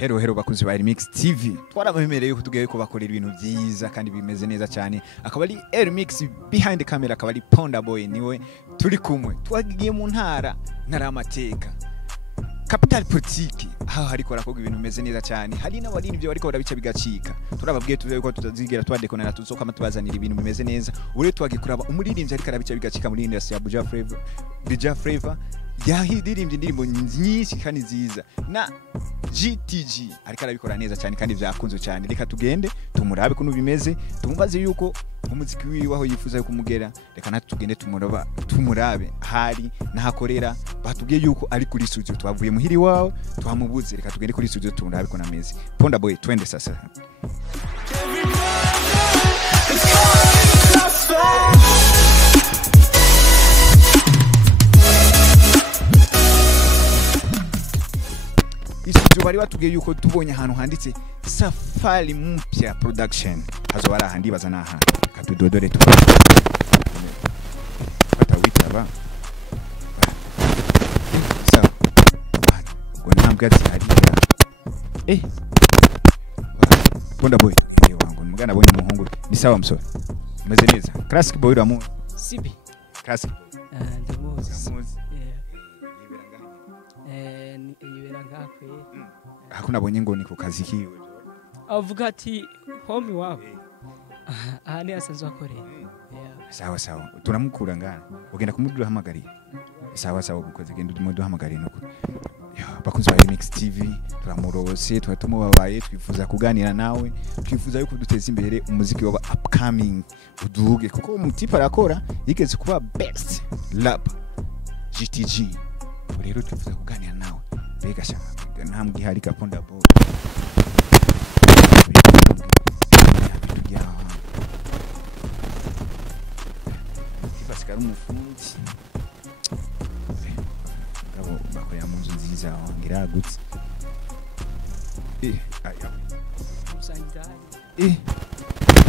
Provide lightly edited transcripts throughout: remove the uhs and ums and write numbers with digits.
Hero bakunzi ba Remix TV twarabemereye ko tugiye kubakorera ibintu byiza kandi bimeze neza cyane akaba ari Remix behind the camera akaba ari Ponda Boy niwe turi kumwe twagiye mu ntara y'amateka capital politique aha hariko rakoga ibintu bimeze neza cyane hari n'abari nivyo bariko barabica bigacika turababwiye tuvuye ko tutazigera twadekonera tuzokama tubazanira ibintu bimeze neza ure twagikuraba umuririmbyi ariko arabica bigacika muri industry ya Buja Flavor yahidirimbye indirimbo nyinshi kandi nziza na GTG ariko arabikora neza cyane kandi byakunze cyane reka tugende tumurabe kuno bimeze tumubaze yuko umuziki wiwe aho yifuza yo kumugera reka natugende tumurabe hari nahakorera batubwiye yuko ari kuri studio twavuye muhiri wawe twamubuze reka tugende kuri studio tumurabe ko nameze Ponda Boy twende sasa Studio bari batubwiye yuko tubonye ahantu handitse Safari Mpya Production hazo bara handi bazana aha katudodore tu batawitaba sawa ngo ntambwe ati Ponda Boy wangu mugana bonye umuhungu ni sawa msore meze neza Classic Boy ramu Sibi Classic ndimuzi yibera ngakwe hakuna bonye ngo ni ku kazi kiwe avuga ati home wabo aha ni asanzwe akorera sawa turamukura ngana ugenda kumudura hamagarira sawa gukoze genda duhamagariye nuko bakunze ba Remix TV turamurose twatumubabaye twifuza kuganira nawe twifuza yuko duteza imbere umuziki wa upcoming uduge kuko umutipa arakora yigeze kuba best rap GTG rero twifuza kuganira nawe bega shaka ntambwe hari ka Ponda Boy Pascal umufundi abo bakoya mu nzu nziza ngiragutse aya usangiraye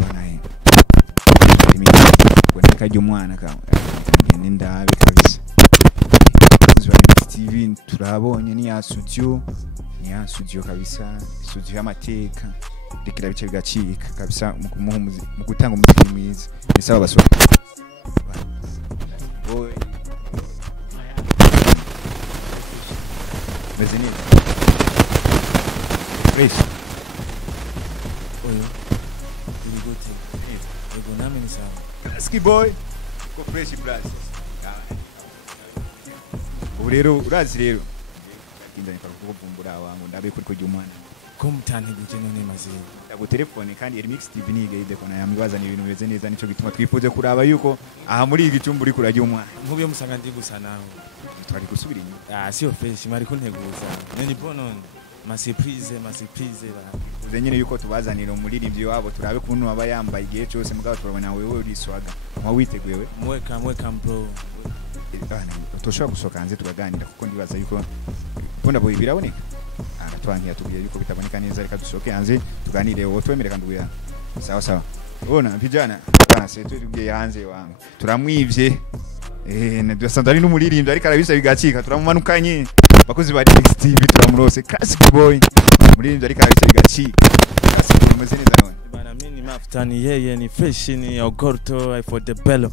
banaye boneka ry'umwana ka ngene ndabe kabisa TV turabonye ni ya studio kabisa studio y'amateka rikira bice bigacika kabisa mu gutanga umuziki mwiza bisaba basore boy mezeni fresh oyo dirigote ego nami ni sawa Classic Boy ko fresh plus urero urazi rero indani kuvumbura wangu ndabe kuri kujya umwana ko mutante guje none maze ndago telefone kandi Remix TV ni gaide kona yamibazana ibintu bimeze neza nico gituma twifuze kuraba yuko aha muri iki cyumba uri kurajya umwana nkubiye musanga ndi gusa nawe twari gusubira inyuma sio fresh mari kunteguza none bono ma surprise uze nyine yuko tubazanira umuririmbyi wabo turabe kuntu aba yambaye igihe cyose mugabo turabona wewe uri swaga mwa witeguye mweka bro tushobora gusohoka hanze tukaganira kuko ndibaza yuko Ponda Boy biraboneka aratwangiye tubwiye yuko bitaboneka neza reka dusohoke hanze tuganire wowe twemereka nduya sawa ubona vijana base tugiye hanze wangu turamwivye ndasanzwe ari n'umuririmbyi ariko arabisa bigacika turamumanukanye bakozi ba Remix TV turamurose Classic Boy umuririmbyi ariko arabisa bigacika Classic Boy meze neza none bana mimi mafutani yeye ni fresh ni ogorto for the bello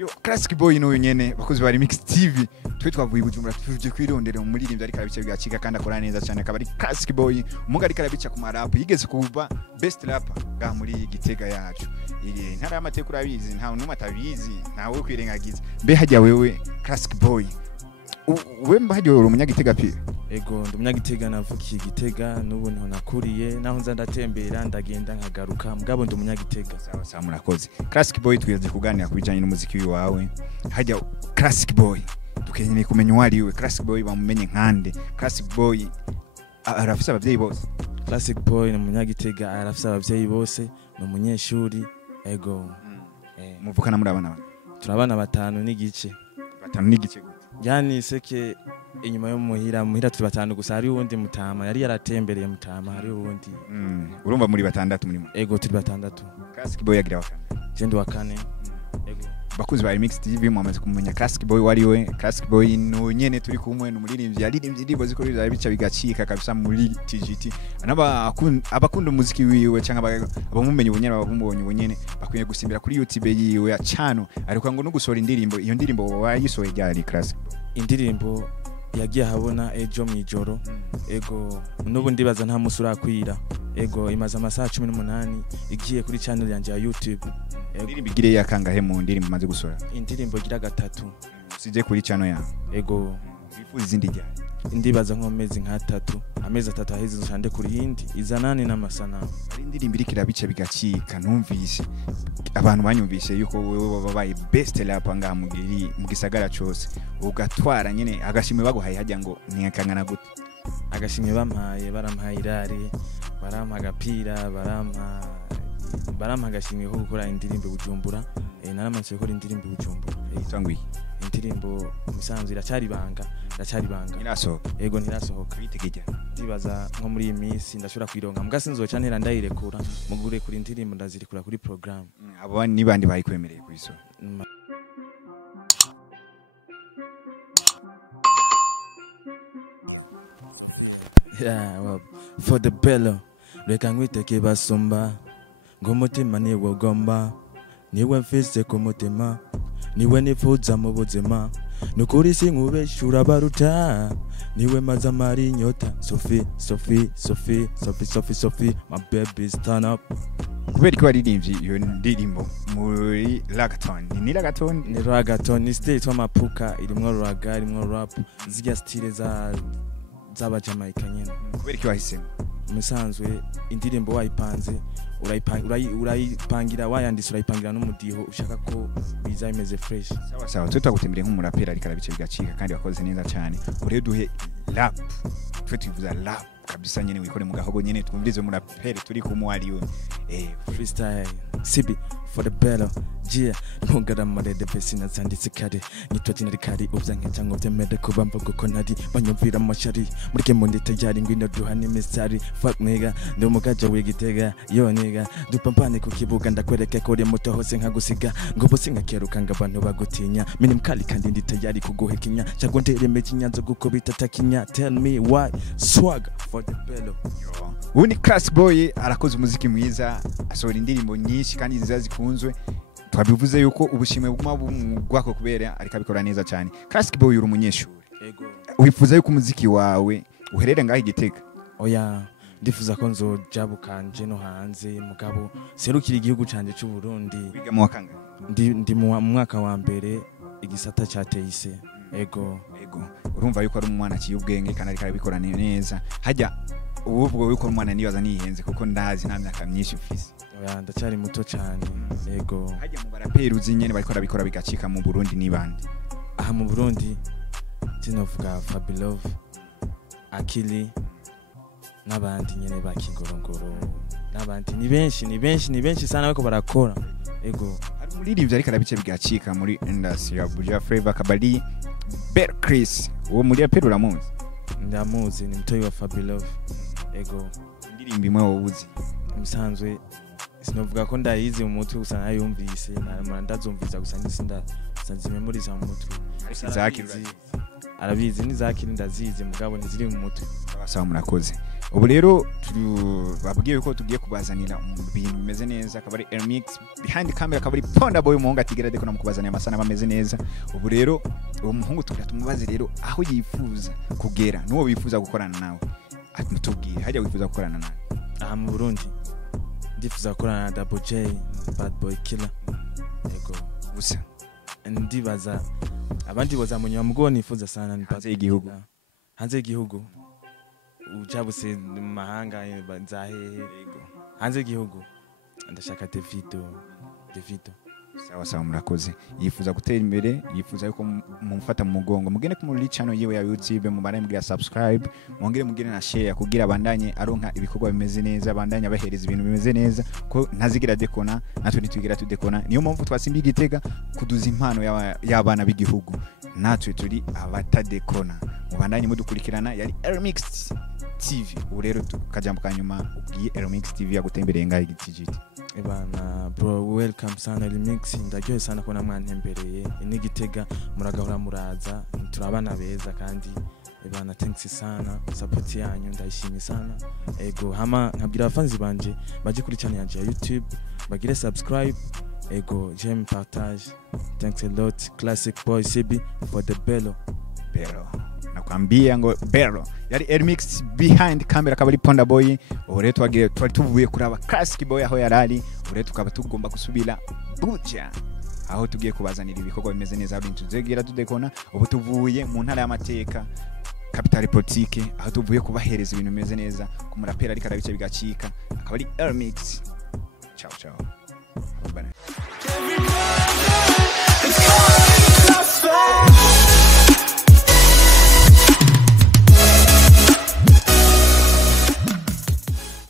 Yo Classic Boy no nyene bakozi ba Remix TV twe twavuye Bujumbura tuje kwirondera umuririmbyi ariko arabice bigacika kandi akora neza cyane akaba ari Classic Boy umuga ariko arabica ku marap yigeze kuba best rapper ga muri Gitega yacu ntara y'amateka urabizi nta numwe atabizi ntawe kwirengagiza mbe hajya wewe Classic Boy wemba hajya uri umunyagitega pire ego ndumunyagitega navukiye Gitega nubu nto nakuriye naho nza ndatembera ndagenda nkagaruka mugabo ndumunyagitega sawa murakoze Classic Boy twiyaje kuganira kubijanye n'umuziki wawe hajya Classic Boy tukenye kumenya wari we Classic Boy bamumenye nkande Classic Boy arafisa abavyeyi bose Classic Boy n'umunyagitega arafisa abavyeyi bose n'umunyeshuri ego muvukana muri abana turabana 5 n'igice yani seke inyuma yo muhira turi 5 gusa hari uwundi mutama yari yaratembereye mutama hari uwundi urumva muri 6 muri ego turi 6 Classic Boy yagira wakane jendi wakane ego bakuzi ba Remix TV mwamaze kumenya Classic Boy wariwe. Classic Boy no nyene turi kumwe n'umuririmbyi yaririmbye indirimbo ziko bica bigacika kabisa muri TGT. Abakunda umuziki wiwe cyangwa abamumenye ubunyene babumubonye ubunyene bakwiye gusimbira kuri YouTube yiwe acano ariko ngo no gusora indirimbo. Iyo ndirimbo wayisohoye ryari Classic Boy? Indirimbo yagiye habona ejo mwijoro ego nubu ndibaza nta musura kwira ego imaze amasaha 18 igiye kuri channel yanje ya YouTube. Indirimbo igire yakangahe mu ndirimbo maze gusora? Indirimbo gira gatatu sije kuri channel ya ego bifuza izindi ryari? Indibaza nk'amezi nk'atatu amezi atatu aheze zishande kuri yindi izanane n'amasana. Ari indirimbo irikira bice bigacika numvise abantu banyumvise yuko wewe babaye best rapper ngaha mu gisagara cyose ugatwara nyene agashimwe baguhaye hajya ngo niyakangana gute? Agashimwe barampaye irare barampa agapira barampa agashimwe ko gukora indirimbo Bujumbura. Naramanse gukora indirimbo Bujumbura itangwi indirimbo umusanzu iracyari banga irasohoka ego ntirasohoka bitegejya ndibaza nko muri iyi minsi ndashobora kwironga mbwa sinzoca ntera ndayirekura mugure kuri indirimbo ndazirikura kuri program. Abo ni bandi bayikwemereye kuyiso? Well, for the bello reka ngwiteke basumba ngumutima niwe gomba niwe mfise ku mutima niwe nifuza mu buzima nukuri sinkubeshura baruta niwe maza mari nyota Sophie my baby's turn up. Kubera ko baririmbye iyo ndirimbo muri Ragaton ni Ragaton ni state wa mapuka irimwo raga irimwo rap zirya style zaba Jamaica nyene. Kubera ko wahisemo musanzwe indirimbo wayipanze urayipangira wayandise urayipangira n'umudiho ushaka ko biza bimeze fresh. Sawa tutagutembere nk'umurapera ariko arabice bigacika kandi wakoze neza cyane. Ure duhe rap twe tuvuza rap kabisa nyene wikore mu gahogo nyene twumvirize umurapera turi kumwariwe freestyle CB for the better yeah ntugaramare de pesina zanditse kare nitwa kinari kari ubyanke ngo byemede kuba mvugo ko ntari banyumvira amashari murike mu ndita yari ngwino duhane misari fuck nigga ndi umugaje w'igitega yo nigga dupampane ku kibuga ndakwereke ko uri muto hose nkagusiga ngo bose nkakeruka ngabantu bagutinya mini mkali kandi ndita yari kuguhekinya cyangwa ndereme kinyanzo gukubita takinya tell me why swag for the bello. Uni Classic Boy arakoze umuziki mwiza asohora indirimbo nyinshi kandi nziza zikunzwe twabivuze yuko ubushimwe buguma bumugwako kubera ariko abikora neza cyane. Classic Boy uri umunyeshuri ego wifuza yuko umuziki wawe uherere ngaho Igitega? Oya ndifuza ko nzojabukanje no hanze mugabo serukira igihugu canje cy'u Burundi. Wiga mu wakanga? Ndi mu mwaka wa mbere igisata cha teise ego urumva yuko ari umwana cy'ubwenge kandi ariko abikora neza hajya ubwo yuko umwana nibaza nihenze kuko ndazi nta myaka myinshi ufise. Oya ndacyari muto cyane ego hajya mu barapera uzi nyene bariko bikora bigacika mu Burundi nibande? Aha mu Burundi tinovuga Fabilove Akili n'abandi nyene bakingorongoro n'abandi ni benshi sana bako barakora ego. Hari umuririmbyi ariko arabice bigacika muri industry ya Buja Flavor Kabali Bear Chris uwo muri apera uramuzi? Ndamuzi ni mtoyi wa Fabilove ego. Indirimbo imwe wobuzi musanzwe sinovuga ko ndayizi mu mutwe gusa nayumvise ndazumviza gusa sinzimemoriza mu mutwe. Arabizi ni zakiri ndazizi mugabo ntiziri mu mutwe. Sawa murakoze. Ubu rero babwiye yuko tugiye kubazanira ibintu bimeze neza akabari Remix behind camera akabari Ponda Boy umuhungu atigera deko namukubazanira amasana bameze neza. Ubu rero uwo muhungu tumubaze rero aho yifuza kugera nuwo wifuza gukorana nawe atutubwire hajya wifuza gukorana nawe? Aha mu Burundi ndifuza gukorana na Double J Bad Boy Killer ego gusa ndibaza abandi bazamunywa mugo nifuza sana ni hanze y'igihugu ujabuse mu mahanga nzahehe hanze y'igihugu ndashaka Davido. Sawa murakoze. Yifuza gutera imbere yifuza yuko mumufata mu mugongo mugene ku muri channel yiwe ya YouTube mu bare mbya subscribe mwongere mugire na share kugira abandanye aronka ibikorwa bimeze neza abandanye abahereza ibintu bimeze neza ko ntazigira dekona natwe nitwigira tudekona niyo mpamvu twasimbi Igitega kuduza impano y'abana b'igihugu natwe turi abatadekona mubandanye mudukurikirana yari Remix TV. Ubu rero tukajambuka nyuma ubwiye Remix TV yagutembereye ngaho igitijiti. Ebana bro, welcome sana remix. Ndaryohe sana kubona mwantembereye inigitega muragahora muraza, turabana beza kandi ebana thanks sana support yanyu ndayishimye sana. Ego hama nkabwira abafanzi banje baje kuri channel yanje ya YouTube bagire subscribe. Ego j'aime partage. Thanks a lot Classic Boy CB for the bello. Nakwambia ngo Bello yari Remix behind camera akaba ari Ponda Boy. Ure twari tuvuye kuraba Classic Boy aho yarari, ure tukaba tugomba gusubira Buja aho tugiye kubazanira ibikorwa bimeze neza bintu tuzegira tudekona. Ubu tuvuye mu ntara y'amateka Capital Politique aho tuvuye kubahereza ibintu bimeze neza ku murapera ariko arabice bigacika akaba ari Remix. Ciao ciao. Bye.